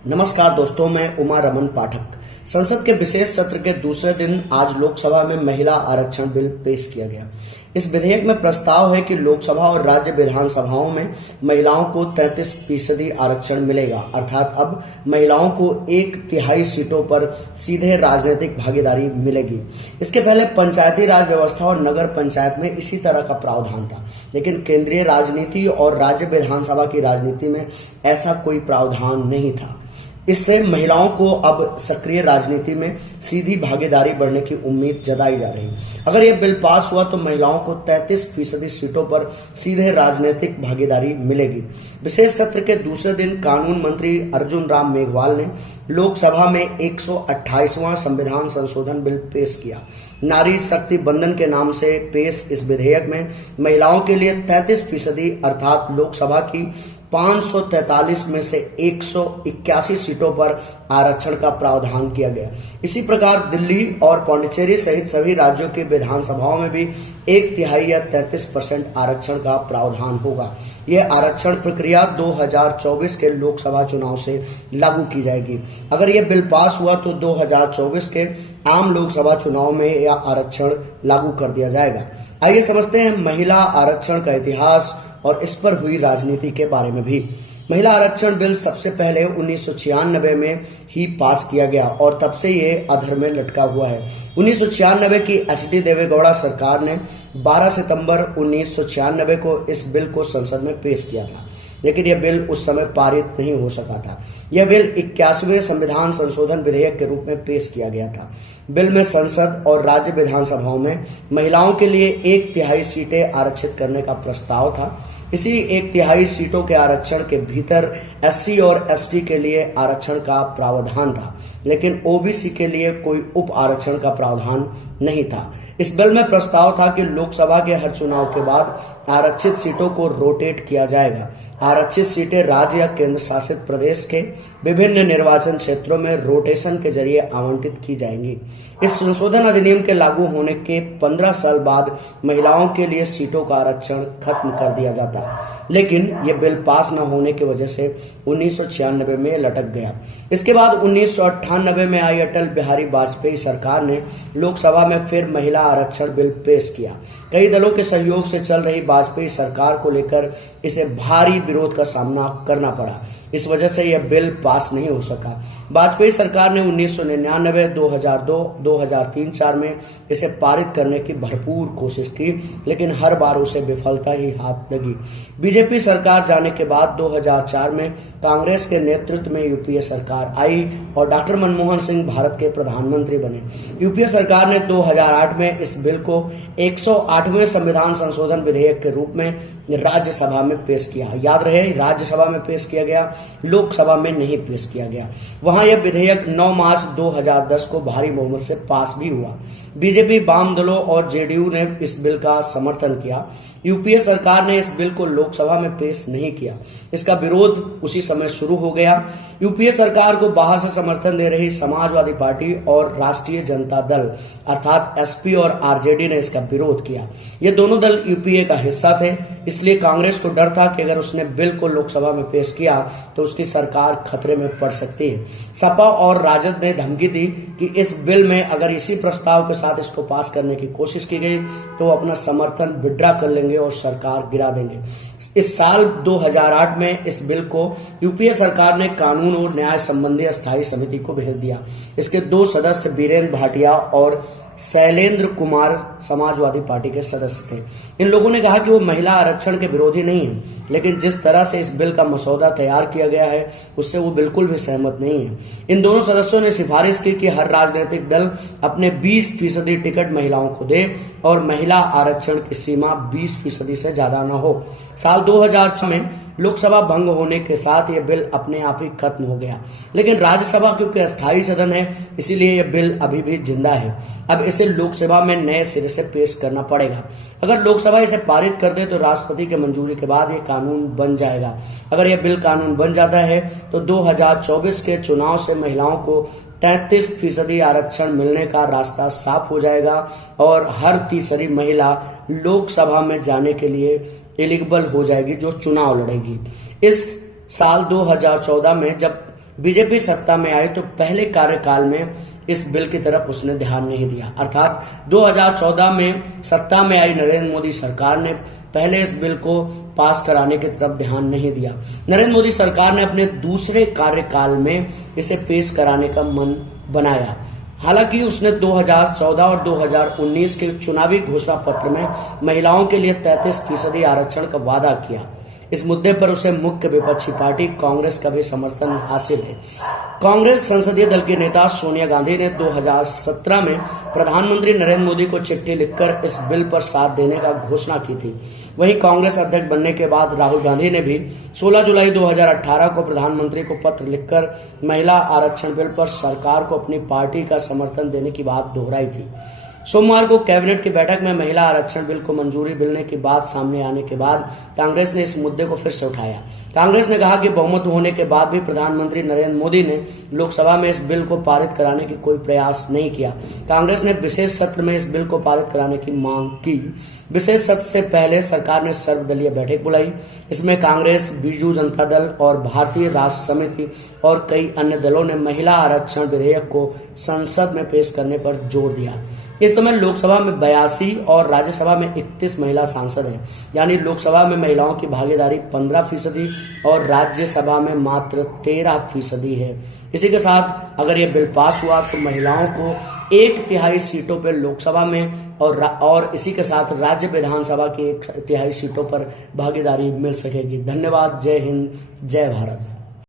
नमस्कार दोस्तों, मैं उमा रमन पाठक। संसद के विशेष सत्र के दूसरे दिन आज लोकसभा में महिला आरक्षण बिल पेश किया गया। इस विधेयक में प्रस्ताव है कि लोकसभा और राज्य विधानसभाओं में महिलाओं को 33% आरक्षण मिलेगा, अर्थात अब महिलाओं को 1/3 सीटों पर सीधे राजनीतिक भागीदारी मिलेगी। इसके पहले पंचायती राज व्यवस्था और नगर पंचायत में इसी तरह का प्रावधान था, लेकिन केंद्रीय राजनीति और राज्य विधानसभा की राजनीति में ऐसा कोई प्रावधान नहीं था। इससे महिलाओं को अब सक्रिय राजनीति में सीधी भागीदारी बढ़ने की उम्मीद जताई जा रही है। अगर यह बिल पास हुआ तो महिलाओं को 33% सीटों पर सीधे राजनीतिक भागीदारी मिलेगी। विशेष सत्र के दूसरे दिन कानून मंत्री अर्जुन राम मेघवाल ने लोकसभा में 128वां संविधान संशोधन बिल पेश किया। नारी शक्ति बंधन के नाम से पेश इस विधेयक में महिलाओं के लिए 33% अर्थात लोकसभा की 543 में से 181 सीटों पर आरक्षण का प्रावधान किया गया। इसी प्रकार दिल्ली और पौंडीचेरी सहित सभी राज्यों की विधानसभाओं में भी 1/3 या 33% आरक्षण का प्रावधान होगा। यह आरक्षण प्रक्रिया 2024 के लोकसभा चुनाव से लागू की जाएगी। अगर यह बिल पास हुआ तो 2024 के आम लोकसभा चुनाव में यह आरक्षण लागू कर दिया जाएगा। आइए समझते हैं महिला आरक्षण का इतिहास और इस पर हुई राजनीति के बारे में भी। महिला आरक्षण बिल सबसे पहले 1996 में ही पास किया गया और तब से ये अधर में लटका हुआ है। 1996 की एच.डी. देवेगौड़ा सरकार ने 12 सितंबर 1996 को इस बिल को संसद में पेश किया था, लेकिन यह बिल उस समय पारित नहीं हो सका था। यह बिल 81वें संविधान संशोधन विधेयक के रूप में पेश किया गया था। बिल में संसद और राज्य विधानसभाओं में महिलाओं के लिए 1/3 सीटें आरक्षित करने का प्रस्ताव था। इसी 1/3 सीटों के आरक्षण के भीतर एससी और एसटी के लिए आरक्षण का प्रावधान था, लेकिन ओबीसी के लिए कोई उप आरक्षण का प्रावधान नहीं था। इस बिल में प्रस्ताव था कि लोकसभा के हर चुनाव के बाद आरक्षित सीटों को रोटेट किया जाएगा। आरक्षित सीटें राज्य या केंद्र शासित प्रदेश के विभिन्न निर्वाचन क्षेत्रों में रोटेशन के जरिए आवंटित की जाएंगी। इस संशोधन अधिनियम के लागू होने के 15 साल बाद महिलाओं के लिए सीटों का आरक्षण खत्म कर दिया जाता, लेकिन यह बिल पास न होने की वजह से 1996 में लटक गया। इसके बाद 1998 में आई अटल बिहारी वाजपेयी सरकार ने लोकसभा में फिर महिला आरक्षण बिल पेश किया। कई दलों के सहयोग से चल रही वाजपेयी सरकार को लेकर इसे भारी विरोध का सामना करना पड़ा। इस वजह से यह बिल पास नहीं हो सका। वाजपेयी सरकार ने 1999, 2002, 2003-04 में इसे पारित करने की भरपूर कोशिश की, लेकिन हर बार उसे विफलता ही हाथ लगी। बीजेपी सरकार जाने के बाद 2004 में कांग्रेस के नेतृत्व में यूपीए सरकार आई और डॉक्टर मनमोहन सिंह भारत के प्रधानमंत्री बने। यूपीए सरकार ने 2008 में इस बिल को 108वें संविधान संशोधन विधेयक के रूप में राज्यसभा में पेश किया। याद रहे, राज्यसभा में पेश किया गया, लोकसभा में नहीं पेश किया गया। वहां यह विधेयक 9 मार्च 2010 को भारी बहुमत से पास भी हुआ। बीजेपी, वाम दलों और जेडीयू ने इस बिल का समर्थन किया। यूपीए सरकार ने इस बिल को लोकसभा में पेश नहीं किया। इसका विरोध उसी समय शुरू हो गया। यूपीए सरकार को बाहर से समर्थन दे रही समाजवादी पार्टी और राष्ट्रीय जनता दल अर्थात एसपी और आरजेडी ने इसका विरोध किया। ये दोनों दल यूपीए का हिस्सा थे, इसलिए कांग्रेस को डर था कि अगर उसने बिल को लोकसभा में पेश किया तो उसकी सरकार खतरे में पड़ सकती है। सपा और राजद ने धमकी दी कि इस बिल में अगर इसी प्रस्ताव के साथ इसको पास करने की कोशिश की गई तो वो अपना समर्थन विड्रॉ कर लेंगे और सरकार गिरा देंगे। इस साल 2008 में इस बिल को यूपीए सरकार ने कानून और न्याय संबंधी अस्थायी समिति को भेज दिया। इसके 2 सदस्य बीरेन्द्र भाटिया और शैलेंद्र कुमार समाजवादी पार्टी के सदस्य थे। इन लोगों ने कहा कि वो महिला आरक्षण के विरोधी नहीं है, लेकिन जिस तरह से इस बिल का मसौदा तैयार किया गया है उससे वो बिल्कुल भी सहमत नहीं है। इन दोनों सदस्यों ने सिफारिश की कि हर राजनीतिक दल अपने 20% टिकट महिलाओं को दे और महिला आरक्षण की सीमा 20% से ज्यादा न हो। साल 2006 में लोकसभा भंग होने के साथ यह बिल अपने आप ही खत्म हो गया, लेकिन राज्यसभा क्योंकि अस्थायी सदन है इसीलिए यह बिल अभी भी जिंदा है। अब इसे लोकसभा में नए सिरे से पेश करना पड़ेगा। अगर लोकसभा इसे पारित कर दे तो राष्ट्रपति की मंजूरी के बाद यह कानून बन जाएगा। अगर यह बिल कानून बन जाता है तो 2024 के चुनाव से महिलाओं को 33% आरक्षण मिलने का रास्ता साफ हो जाएगा और हर तीसरी महिला लोकसभा में जाने के लिए एलिजिबल हो जाएगी जो चुनाव लड़ेगी। इस साल 2014 में जब बीजेपी सत्ता में आई तो पहले कार्यकाल में इस बिल की तरफ उसने ध्यान नहीं दिया। अर्थात 2014 में सत्ता में आई नरेंद्र मोदी सरकार ने पहले इस बिल को पास कराने की तरफ ध्यान नहीं दिया। नरेंद्र मोदी सरकार ने अपने दूसरे कार्यकाल में इसे पेश कराने का मन बनाया। हालांकि उसने 2014 और 2019 के चुनावी घोषणा पत्र में महिलाओं के लिए 33% आरक्षण का वादा किया। इस मुद्दे पर उसे मुख्य विपक्षी पार्टी कांग्रेस का भी समर्थन हासिल है। कांग्रेस संसदीय दल की नेता सोनिया गांधी ने 2017 में प्रधानमंत्री नरेंद्र मोदी को चिट्ठी लिखकर इस बिल पर साथ देने का घोषणा की थी। वहीं कांग्रेस अध्यक्ष बनने के बाद राहुल गांधी ने भी 16 जुलाई 2018 को प्रधानमंत्री को पत्र लिखकर महिला आरक्षण बिल पर सरकार को अपनी पार्टी का समर्थन देने की बात दोहराई थी। सोमवार को कैबिनेट की बैठक में महिला आरक्षण बिल को मंजूरी मिलने की बात सामने आने के बाद कांग्रेस ने इस मुद्दे को फिर से उठाया। कांग्रेस ने कहा कि बहुमत होने के बाद भी प्रधानमंत्री नरेंद्र मोदी ने लोकसभा में इस बिल को पारित कराने की कोई प्रयास नहीं किया। कांग्रेस ने विशेष सत्र में इस बिल को पारित कराने की मांग की। विशेष सत्र से पहले सरकार ने सर्वदलीय बैठक बुलाई। इसमें कांग्रेस, बीजू जनता दल और भारतीय राष्ट्र समिति और कई अन्य दलों ने महिला आरक्षण विधेयक को संसद में पेश करने पर जोर दिया। इस समय लोकसभा में 82 और राज्यसभा में 31 महिला सांसद हैं, यानी लोकसभा में महिलाओं की भागीदारी 15% और राज्यसभा में मात्र 13% है। इसी के साथ अगर ये बिल पास हुआ तो महिलाओं को 1/3 सीटों पर लोकसभा में और इसी के साथ राज्य विधानसभा की 1/3 सीटों पर भागीदारी मिल सकेगी। धन्यवाद। जय हिंद, जय भारत।